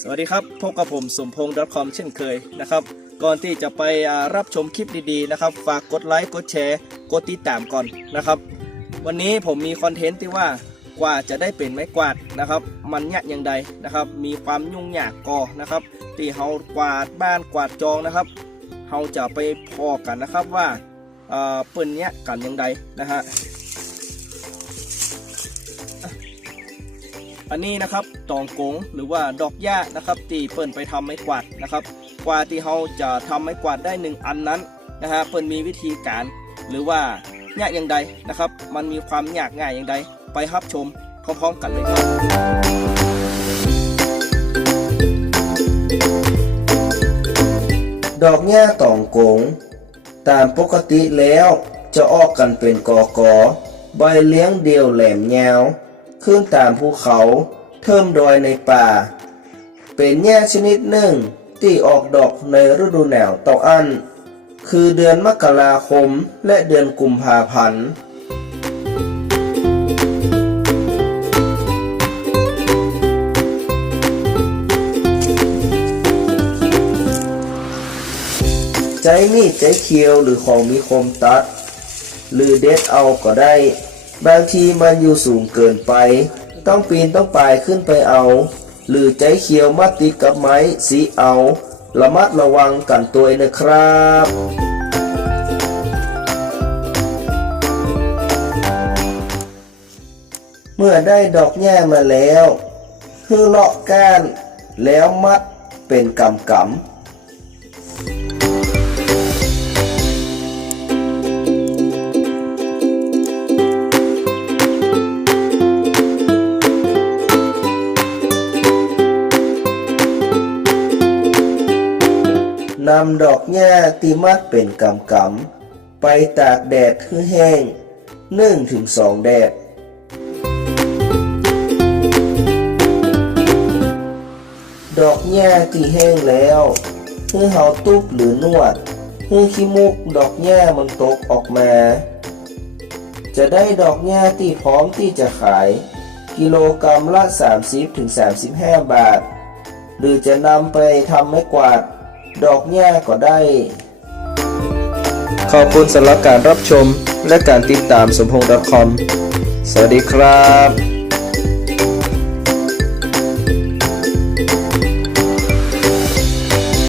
สวัสดีครับ พบกับผมสมพงษ์ .com เช่นเคยนะครับ ก่อนที่จะไปรับชมคลิปดีๆนะครับ ฝากกดไลค์กดแชร์กดติดตามก่อนนะครับ วันนี้ผมมีคอนเทนต์ที่ว่ากว่าจะได้เป็นไม้กวาดนะครับ มันยากอย่างใดนะครับ มีความยุ่งยากก่อนะครับที่เฮากวาดบ้านกวาดจองนะครับเฮาจะไปพอกันนะครับว่าเออเปิ้นเนี้ยกันอย่างใดนะฮะ อันนี้นะครับตองกงหรือว่าดอกหญ้านะครับที่เปิ้นไปทำไม้กวาดนะครับ กว่าที่เราจะทำไม้กวาดได้หนึ่งอันนั้นนะฮะเปิ้นมีวิธีการ หรือว่ายากอย่างใดนะครับ มันมีความยากง่ายอย่างใดไปรับชมพร้อมๆกันเลยครับดอกหญ้าตองกง ตามปกติแล้วจะออกกันเป็นกอกอใบเลี้ยงเดียวแหลมยาว ขึ้นตามภูเขา เทิมดอยในป่า เป็นหญ้าชนิดหนึ่งที่ออกดอกในฤดูหนาวต่ออัน คือเดือนมกราคมและเดือนกุมภาพันธ์ใจมีดใจเคียวหรือของมีคมตัด หรือเด็ดเอาก็ได้ บางทีมันอยู่สูงเกินไป ต้องปีนต้องป่ายขึ้นไปเอา หรือใจเคียวมาติดกับไม้สีเอาระมัดระวังกันตัวนะครับเมื่อได้ดอกแย่มาแล้ว คือเลาะก้านแล้วมัดเป็นกำกำ นำดอกหญ้าตีมัดเป็นกำกำๆไปตากแดดให้แห้งนึ่งถึงสองแดด ดอกหญ้าที่แห้งแล้วให้เฮาตุบหรือนวดให้ขี้มุกดอกหญ้ามันตกออกมา จะได้ดอกหญ้าที่พร้อมที่จะขาย กิโลกรรัมละ 30-35 บาท หรือจะนำไปทำไม้กวาด ดอกหญ้าก็ได้ ขอบคุณสำหรับการรับชมและการติดตามสมพงษ์ .com สวัสดีครับ